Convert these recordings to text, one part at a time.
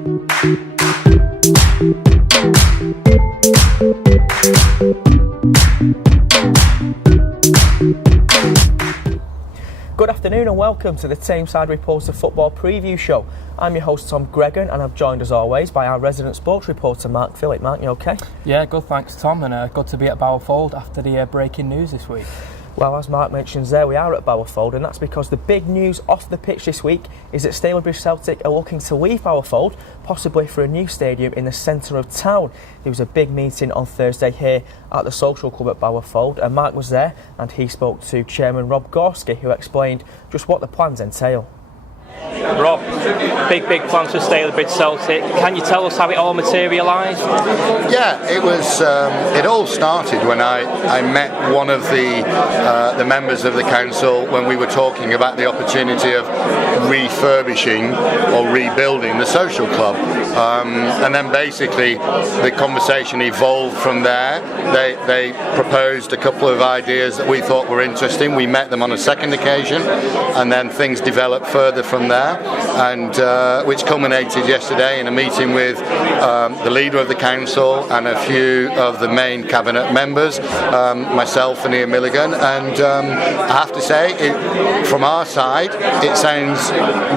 Good afternoon and welcome to the Tameside Reporter Football Preview Show. I'm your host Tom Gregan and I'm joined as always by our resident sports reporter Mark Phillip. Mark, you okay? Yeah, good thanks Tom, and good to be at Bowerfold after the breaking news this week. Well, as Mark mentions there, we are at Bowerfold, and that's because the big news off the pitch this week is that Stalybridge Celtic are looking to leave Bowerfold, possibly for a new stadium in the centre of town. There was a big meeting on Thursday here at the Social Club at Bowerfold, and Mark was there and he spoke to Chairman Rob Gorski, who explained just what the plans entail. Rob, big plans for Stalybridge Celtic. Can you tell us how it all materialised? Yeah, it all started when I met one of the members of the council when we were talking about the opportunity of refurbishing or rebuilding the social club, and then basically the conversation evolved from there. They proposed a couple of ideas that we thought were interesting. We met them on a second occasion, and then things developed further from there, and which culminated yesterday in a meeting with the leader of the council and a few of the main cabinet members, myself and Ian Milligan, and I have to say, from our side, it sounds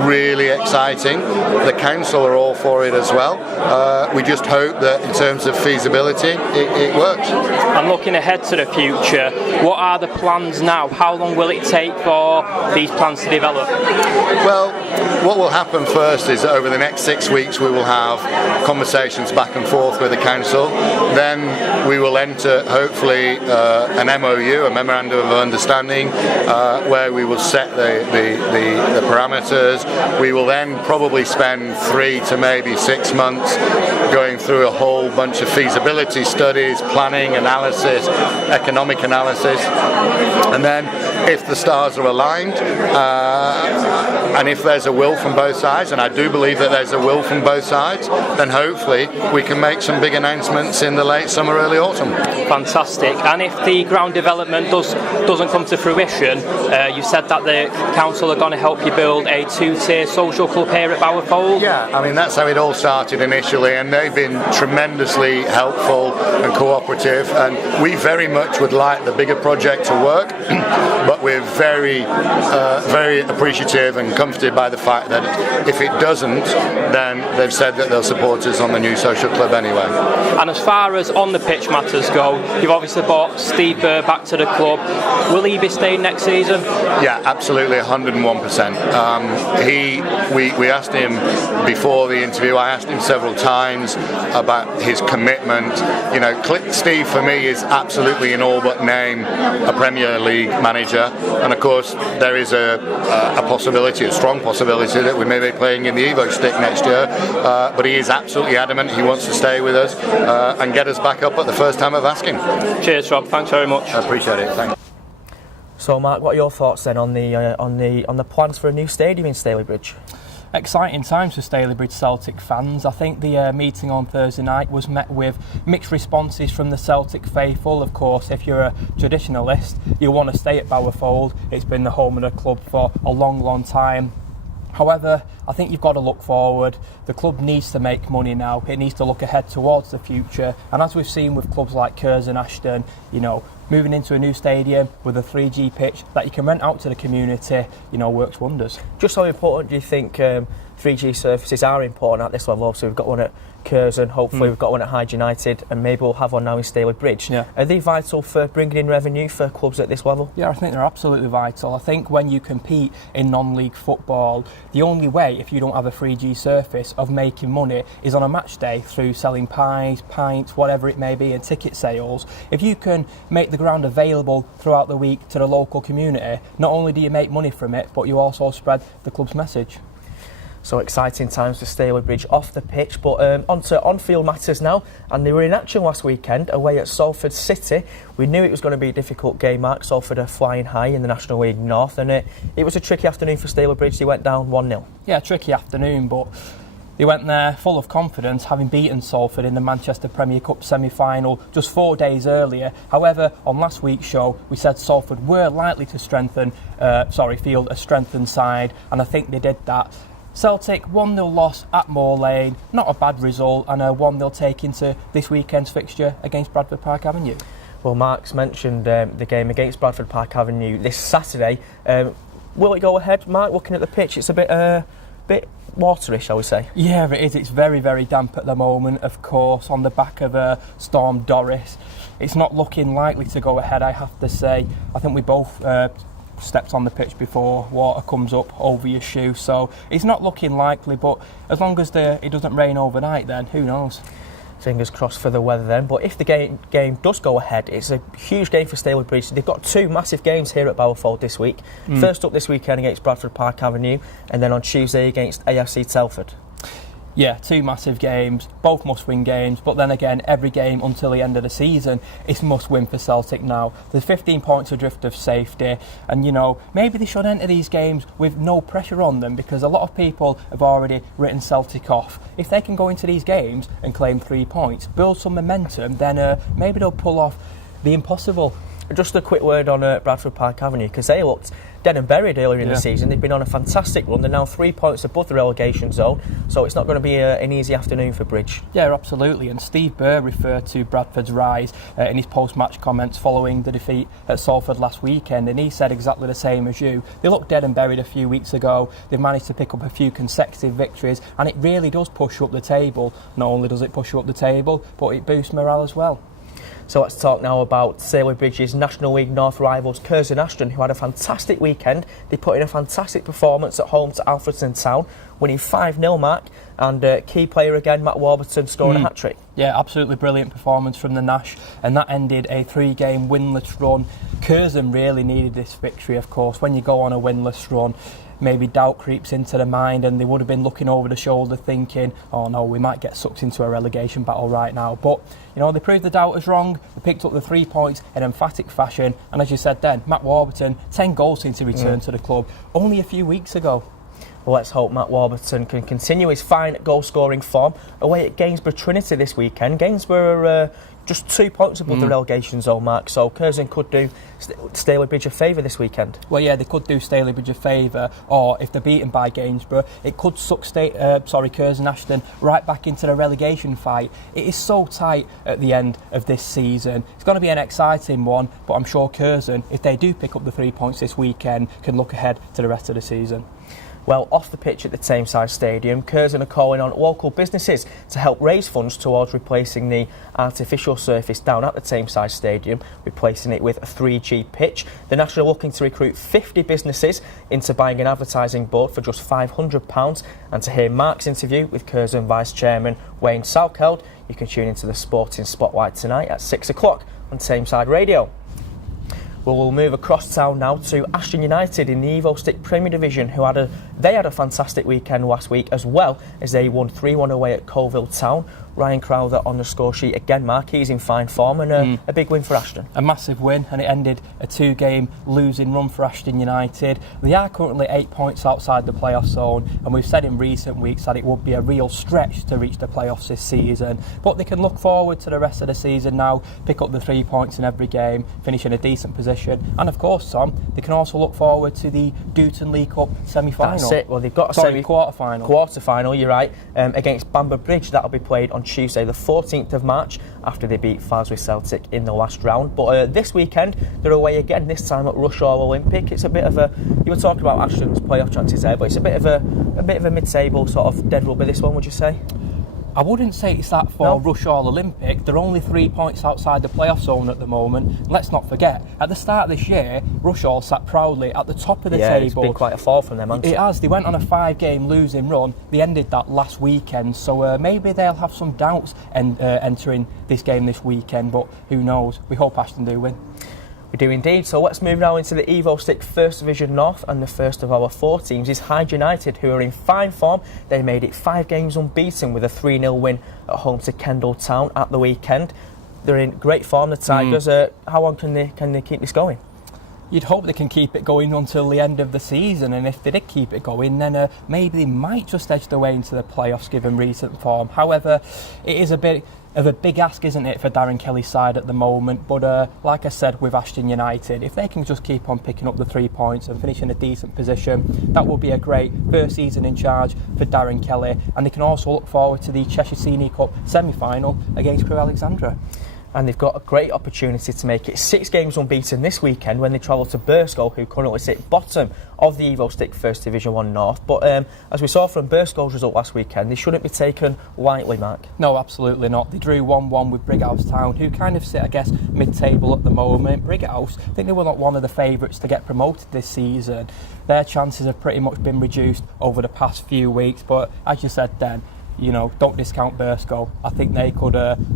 really exciting. The council are all for it as well. We just hope that in terms of feasibility, it works. I'm looking ahead to the future. What are the plans now? How long will it take for these plans to develop? Well, what will happen first is that over the next 6 weeks we will have conversations back and forth with the council. Then we will enter, hopefully, an MOU, a Memorandum of Understanding, where we will set the parameters. We will then probably spend 3 to maybe 6 months going through a whole bunch of feasibility studies, planning, analysis, economic analysis, and then if the stars are aligned, and if there's a will from both sides, and I do believe that there's a will from both sides, then hopefully we can make some big announcements in the late summer, early autumn. Fantastic. And if the ground development doesn't come to fruition, you said that the council are going to help you build a 2-tier social club here at Bowerfold. Yeah, I mean that's how it all started initially, and they've been tremendously helpful and cooperative, and we very much would like the bigger project to work, but we're very appreciative and comforted by the fact that if it doesn't, then they've said that they'll support us on the new social club anyway. And as far as on the pitch matters go, you've obviously brought Steve Burr back to the club. Will he be staying next season? Yeah, absolutely, 101%. We asked him before the interview, I asked him several times about his commitment. You know, Steve for me is absolutely in all but name a Premier League manager, and of course there is a possibility, a strong possibility that we may be playing in the Evo stick next year, but he is absolutely adamant he wants to stay with us and get us back up at the first time of asking. Cheers Rob, thanks very much. I appreciate it, thanks. So Mark, what are your thoughts then on the plans for a new stadium in Stalybridge? Exciting times for Stalybridge Celtic fans. I think the meeting on Thursday night was met with mixed responses from the Celtic faithful. Of course, if you're a traditionalist, you want to stay at Bowerfold. It's been the home of the club for a long time. However, I think you've got to look forward. The club needs to make money now. It needs to look ahead towards the future. And as we've seen with clubs like Curzon Ashton, moving into a new stadium with a 3G pitch that you can rent out to the community, works wonders. Just how important do you think 3G surfaces are important at this level? Obviously, we've got one at Curzon, hopefully we've got one at Hyde United, and maybe we'll have one now in Stalybridge. Yeah. Are they vital for bringing in revenue for clubs at this level? Yeah, I think they're absolutely vital. I think when you compete in non-league football, the only way, if you don't have a 3G surface, of making money is on a match day through selling pies, pints, whatever it may be, and ticket sales. If you can make the ground available throughout the week to the local community, not only do you make money from it, but you also spread the club's message. So exciting times for Stalybridge off the pitch, but on to on-field matters now, and they were in action last weekend away at Salford City. We knew it was going to be a difficult game, Mark. Salford are flying high in the National League North, and it was a tricky afternoon for Stalybridge. They went down 1-0. Yeah, tricky afternoon, but they went there full of confidence, having beaten Salford in the Manchester Premier Cup semi-final just 4 days earlier. However, on last week's show, we said Salford were likely to field a strengthened side, and I think they did that. Celtic 1-0 loss at Moor Lane, not a bad result, and a 1-0 take into this weekend's fixture against Bradford Park Avenue. Well, Mark's mentioned the game against Bradford Park Avenue this Saturday. Will it go ahead, Mark? Looking at the pitch, it's a bit watery, shall we say? Yeah, it is. It's very, very damp at the moment, of course, on the back of Storm Doris. It's not looking likely to go ahead, I have to say. I think we both stepped on the pitch before water comes up over your shoe, so it's not looking likely, but as long as it doesn't rain overnight, then who knows? Fingers crossed for the weather then. But if the game does go ahead, it's a huge game for Stalybridge. They've got two massive games here at Bowerfold this week. First up this weekend against Bradford Park Avenue, and then on Tuesday against A.F.C. Telford. Yeah, two massive games, both must-win games, but then again, every game until the end of the season is must-win for Celtic now. There's 15 points adrift of safety, and maybe they should enter these games with no pressure on them, because a lot of people have already written Celtic off. If they can go into these games and claim 3 points, build some momentum, then maybe they'll pull off the impossible. Just a quick word on Bradford Park Avenue, because they looked dead and buried earlier in the season. They've been on a fantastic run. They're now 3 points above the relegation zone, so it's not going to be an easy afternoon for Bridge. Yeah, absolutely. And Steve Burr referred to Bradford's rise in his post-match comments following the defeat at Salford last weekend, and he said exactly the same as you. They looked dead and buried a few weeks ago. They've managed to pick up a few consecutive victories, and it really does push you up the table. Not only does it push you up the table, but it boosts morale as well. So let's talk now about Stalybridge's National League North rivals Curzon Ashton, who had a fantastic weekend. They put in a fantastic performance at home to Alfreton Town, winning 5-0, Mark, and key player again, Matt Warburton, scoring a hat-trick. Yeah, absolutely brilliant performance from the Nash, and that ended a 3-game winless run. Curzon really needed this victory, of course. When you go on a winless run, maybe doubt creeps into the mind, and they would have been looking over the shoulder thinking, oh no, we might get sucked into a relegation battle right now. But they proved the doubters wrong. They picked up the 3 points in emphatic fashion, and as you said then, Matt Warburton, 10 goals since he returned to the club only a few weeks ago. Well, let's hope Matt Warburton can continue his fine goal-scoring form away at Gainsborough Trinity this weekend. Gainsborough are just 2 points above the relegation zone, Mark, so Curzon could do Stalybridge a favour this weekend. Well, yeah, they could do Stalybridge a favour, or if they're beaten by Gainsborough, it could suck Curzon Ashton right back into the relegation fight. It is so tight at the end of this season. It's going to be an exciting one, but I'm sure Curzon, if they do pick up the 3 points this weekend, can look ahead to the rest of the season. Well, off the pitch at the Tameside Stadium, Curzon are calling on local businesses to help raise funds towards replacing the artificial surface down at the Tameside Stadium, replacing it with a 3G pitch. The National are looking to recruit 50 businesses into buying an advertising board for just £500. And to hear Mark's interview with Curzon Vice Chairman Wayne Salkeld, you can tune into the Sporting Spotlight tonight at 6 o'clock on Tameside Radio. Well, we'll move across town now to Ashton United in the Evo Stick Premier Division, who had a fantastic weekend last week, as well as they won 3-1 away at Colville Town. Ryan Crowther on the score sheet again, Mark. He's in fine form, and a big win for Ashton. A massive win, and it ended a 2-game losing run for Ashton United. They are currently 8 points outside the playoff zone, and we've said in recent weeks that it would be a real stretch to reach the playoffs this season. But they can look forward to the rest of the season now, pick up the 3 points in every game, finish in a decent position, and of course, Tom, they can also look forward to the Dooton League Cup semi-final. That's it. Well, they've got a quarter-final, you're right, against Bamber Bridge. That'll be played on Tuesday the 14th of March after they beat Farsley Celtic in the last round. But this weekend they're away again, this time at Rushall Olympic. It's a bit of you were talking about Ashton's playoff chances there, but it's a bit of a mid-table sort of dead rubber, this one, would you say? I wouldn't say it's that for Rushall Olympic. They're only 3 points outside the playoff zone at the moment. Let's not forget, at the start of this year, Rushall sat proudly at the top of the table. It's been quite a fall from them, hasn't it? It has. They went on a 5-game losing run. They ended that last weekend, so maybe they'll have some doubts entering this game this weekend, but who knows? We hope Ashton do win. We do indeed. So let's move now into the Evo Stick First Division North, and the first of our 4 teams is Hyde United, who are in fine form. They made it 5 games unbeaten with a 3-0 win at home to Kendal Town at the weekend. They're in great form, the Tigers. How long can they keep this going? You'd hope they can keep it going until the end of the season, and if they did keep it going, then maybe they might just edge their way into the playoffs given recent form. However, it is a bit of a big ask, isn't it, for Darren Kelly's side at the moment, but like I said with Ashton United, if they can just keep on picking up the 3 points and finish in a decent position, that will be a great first season in charge for Darren Kelly, and they can also look forward to the Cheshire Senior Cup semi-final against Crewe Alexandra. And they've got a great opportunity to make it 6 games unbeaten this weekend when they travel to Burstall, who currently sit bottom of the Evo Stick First Division 1 North. But as we saw from Burstall's result last weekend, they shouldn't be taken lightly, Mark. No, absolutely not. They drew 1-1 with Brighouse Town, who kind of sit, I guess, mid-table at the moment. Brighouse, I think they were not one of the favourites to get promoted this season. Their chances have pretty much been reduced over the past few weeks, but as you said then, don't discount Burstall. I think they could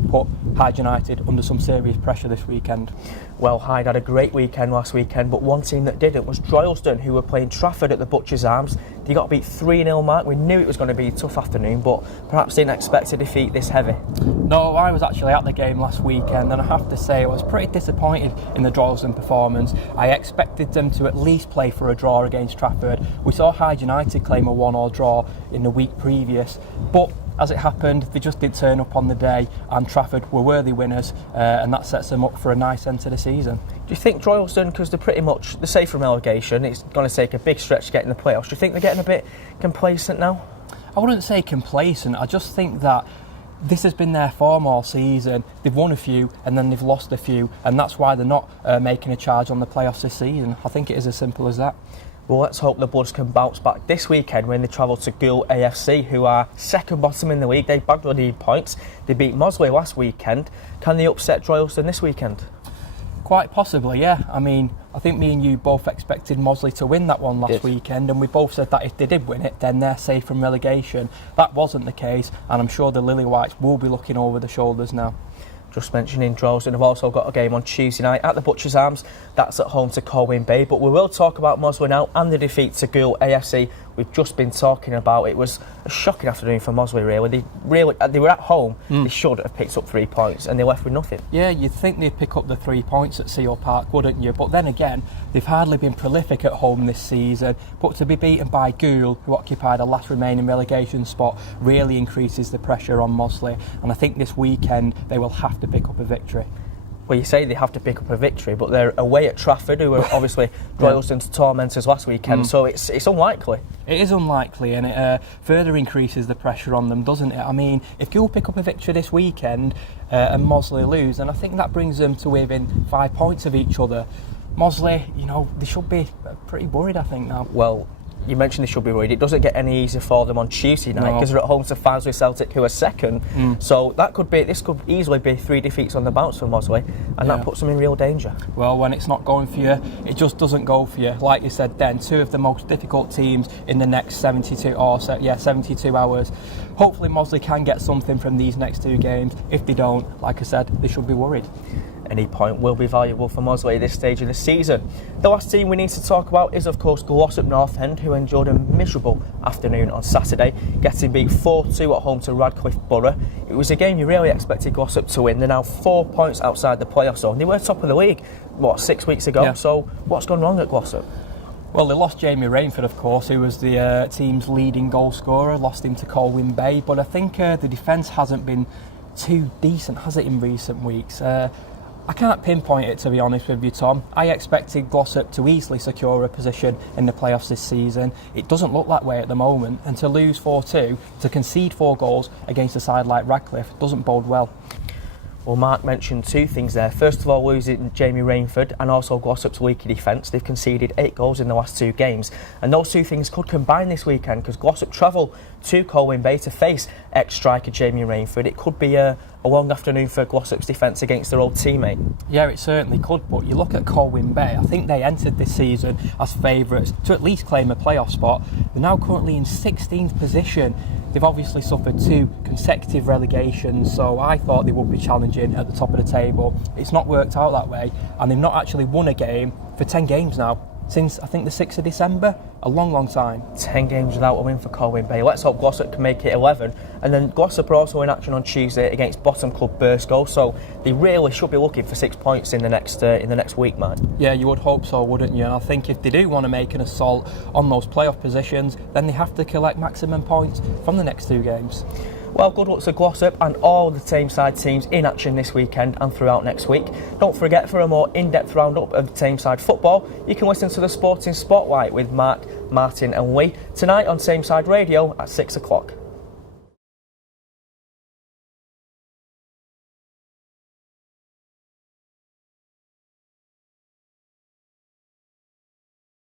put Hyde United under some serious pressure this weekend. Well, Hyde had a great weekend last weekend, but one team that didn't was Droylsden, who were playing Trafford at the Butcher's Arms. They got beat 3-0, Mark. We knew it was going to be a tough afternoon, but perhaps didn't expect a defeat this heavy. No, I was actually at the game last weekend, and I have to say I was pretty disappointed in the Droylsden performance. I expected them to at least play for a draw against Trafford. We saw Hyde United claim a 1-1 draw in the week previous, but as it happened, they just didn't turn up on the day, and Trafford were worthy winners, and that sets them up for a nice end to the season. Do you think Droylsden, because they're safe from relegation, it's going to take a big stretch to get in the playoffs, do you think they're getting a bit complacent now? I wouldn't say complacent, I just think that this has been their form all season. They've won a few and then they've lost a few, and that's why they're not making a charge on the playoffs this season. I think it is as simple as that. Well, let's hope the Bloods can bounce back this weekend when they travel to Mossley A.F.C, who are second bottom in the league. They bagged 100 points. They beat Mossley last weekend. Can they upset Droylsden this weekend? Quite possibly, yeah. I mean, I think me and you both expected Mossley to win that one last weekend, and we both said that if they did win it, then they're safe from relegation. That wasn't the case, and I'm sure the Lily Whites will be looking over the shoulders now. Just mentioning Droylsden have also got a game on Tuesday night at the Butcher's Arms. That's at home to Colwyn Bay. But we will talk about Mossley now and the defeat to Mossley A.F.C. we've just been talking about. It was a shocking afternoon for Mossley, really. They were at home. They should have picked up 3 points and they left with nothing. Yeah, you'd think they'd pick up the 3 points at Seal Park, wouldn't you? But then again, they've hardly been prolific at home this season. But to be beaten by Goole, who occupied a last remaining relegation spot, really increases the pressure on Mossley. And I think this weekend they will have to pick up a victory. Well, you say they have to pick up a victory, but they're away at Trafford, who were obviously Droylsden's tormentors last weekend, so it's unlikely. It is unlikely, and it further increases the pressure on them, doesn't it? I mean, if you'll pick up a victory this weekend and Mossley lose, then I think that brings them to within 5 points of each other. Mossley, they should be pretty worried, I think, now. Well, you mentioned they should be worried. It doesn't get any easier for them on Tuesday night because they're at home to Stalybridge Celtic, who are second. So this could easily be 3 defeats on the bounce for Mossley, and that puts them in real danger. Well, when it's not going for you, it just doesn't go for you. Like you said then, 2 of the most difficult teams in the next 72 hours. Hopefully Mossley can get something from these next 2 games. If they don't, like I said, they should be worried. Any point will be valuable for Mossley at this stage of the season. The last team we need to talk about is, of course, Glossop North End, who enjoyed a miserable afternoon on Saturday, getting beat 4-2 at home to Radcliffe Borough. It was a game you really expected Glossop to win. They're now 4 points outside the playoff zone. They were top of the league, 6 weeks ago? So what's gone wrong at Glossop? Well, they lost Jamie Rainford, of course, who was the team's leading goal scorer, lost him to Colwyn Bay, but I think the defence hasn't been too decent, has it, in recent weeks? I can't pinpoint it, to be honest with you, Tom. I expected Glossop to easily secure a position in the playoffs this season. It doesn't look that way at the moment, and to lose 4-2, to concede 4 goals against a side like Radcliffe doesn't bode well. Well, Mark mentioned 2 things there. First of all, losing Jamie Rainford and also Glossop's leaky defence. They've conceded 8 goals in the last 2 games. And those 2 things could combine this weekend because Glossop travel to Colwyn Bay to face ex-striker Jamie Rainford. It could be a long afternoon for Glossop's defence against their old teammate. Yeah, it certainly could, but you look at Colwyn Bay, I think they entered this season as favourites to at least claim a playoff spot. They're now currently in 16th position. They've obviously suffered 2 consecutive relegations, so I thought they would be challenging at the top of the table. It's not worked out that way, and they've not actually won a game for 10 games now. since I think the 6th of December. A long time. 10 games without a win for Colwyn Bay. Let's hope Glossop can make it 11. And then Glossop are also in action on Tuesday against bottom club Bursko, so they really should be looking for 6 points in the next week, Mike. Yeah, you would hope so, wouldn't you? And I think if they do want to make an assault on those playoff positions, then they have to collect maximum points from the next 2 games. Well, good luck to Glossop and all the Tameside teams in action this weekend and throughout next week. Don't forget, for a more in-depth roundup of Tameside football, you can listen to the Sporting Spotlight with Mark, Martin and Lee tonight on Tameside Radio at 6 o'clock.